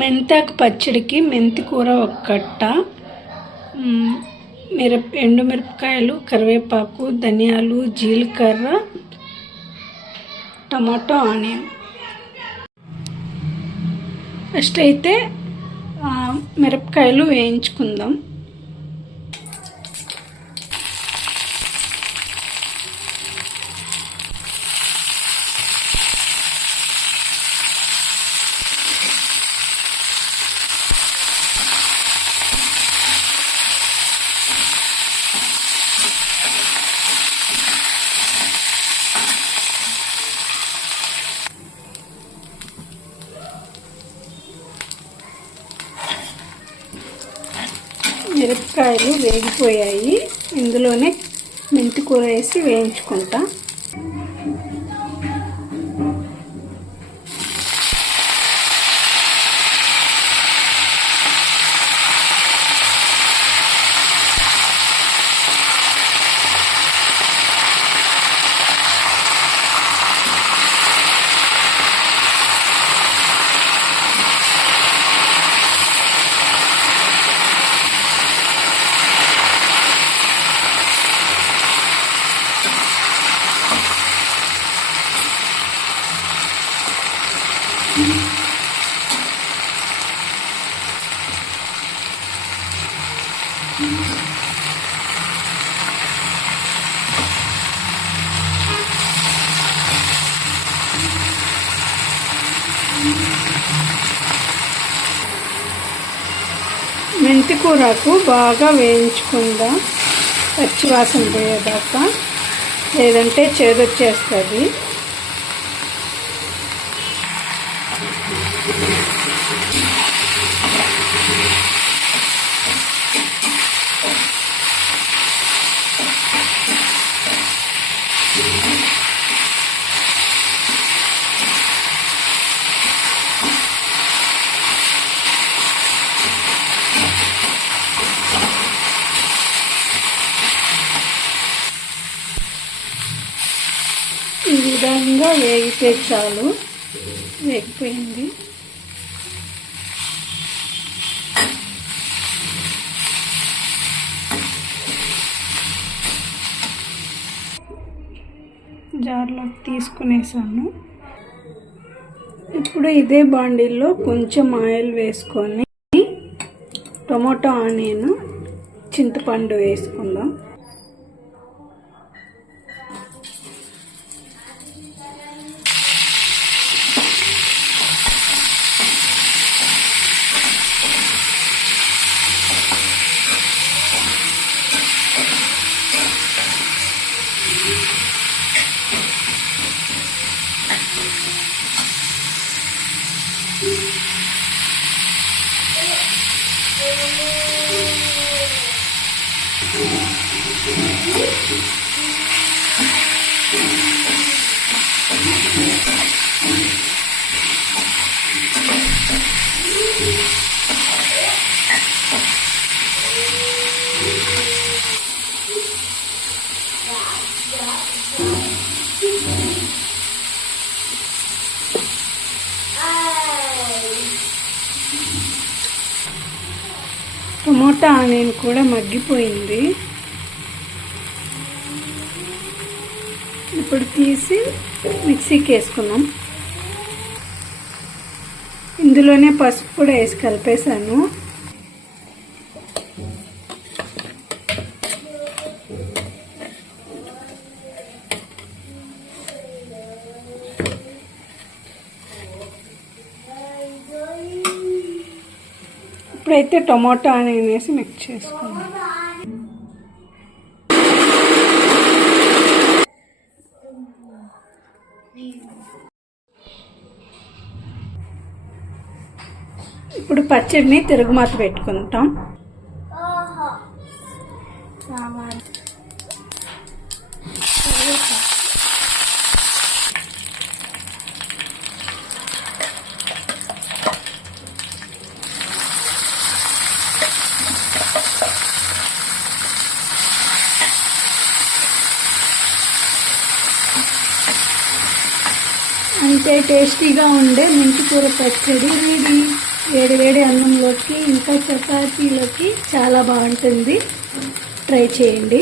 మెంతాకు పచ్చడికి మెంతి కూర ఒక కట్ట మిరప ఎండుమిరపకాయలు కరివేపాకు ధనియాలు జీలకర్ర టమాటో ఆనియన్. ఫస్ట్ అయితే మిరపకాయలు వేయించుకుందాం. మిరపకాయలు వేగిపోయాయి. ఇందులోనే మెంతికూర వేసి వేయించుకుంటా. మెంతి కూరకు బాగా వేయించుకుందాం. పచ్చివాసన పోయేదాకా. లేదంటే చేదొచ్చేస్తుంది. ఈ విధంగా వేగితే చాలు వేగిపోయింది జార్లోకి తీసుకునేసాను. ఇప్పుడు ఇదే బాండిల్లో కొంచెం ఆయిల్ వేసుకొని టొమాటో ఆనియన్ చింతపండు వేసుకుందాం. Thank you. టమోటా ఆనియన్ కూడా మగ్గిపోయింది. ఇప్పుడు తీసి మిక్సీకి వేసుకున్నాం ఇందులోనే పసుపు కూడా వేసి కలిపేశాను. ఇప్పుడైతే టొమాటో ఆనియన్ వేసి మిక్స్ చేసుకుందాం ఇప్పుడు పచ్చడిని తిరుగుమాత పెట్టుకుంటాం. అంతే టేస్టీగా ఉండే మెంతి కూర పచ్చడి వేడి వేడి వేడి అన్నంలోకి ఇంకా చపాతీలోకి చాలా బాగుంటుంది. ట్రై చేయండి.